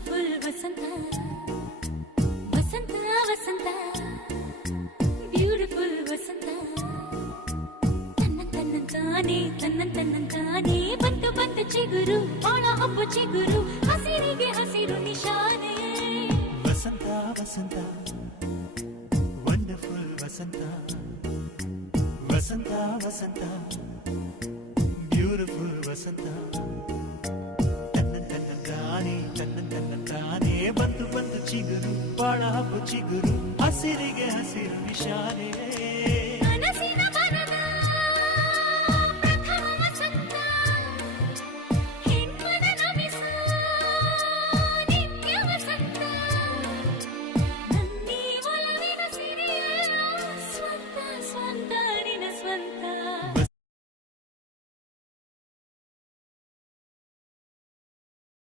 beautiful ವಸಂತ ವಸಂತ ವಸಂತ beautiful ವಸಂತ ತನ್ನಂತಾನೆ ಬಂತು ಬಂತು ಚಿಗುರು ಬಾಳ ಹಬ್ಬ ಚಿಗುರು ಹಸಿರಿಗೆ ಹಸಿರು ನಿಶಾನೆ ವಸಂತ ವಸಂತ ವಂಡರ್ಫುಲ್ ವಸಂತ ವಸಂತ ವಸಂತ ಬ್ಯೂಟಿಫುಲ್ ವಸಂತ ತನ್ನಂತಾನೆ ಬಂತು ಬಂತು ಚಿಗುರು ಬಾಳ ಹಬ್ಬ ಚಿಗುರು ಹಸಿರಿಗೆ ಹಸಿರು ನಿಶಾನೆ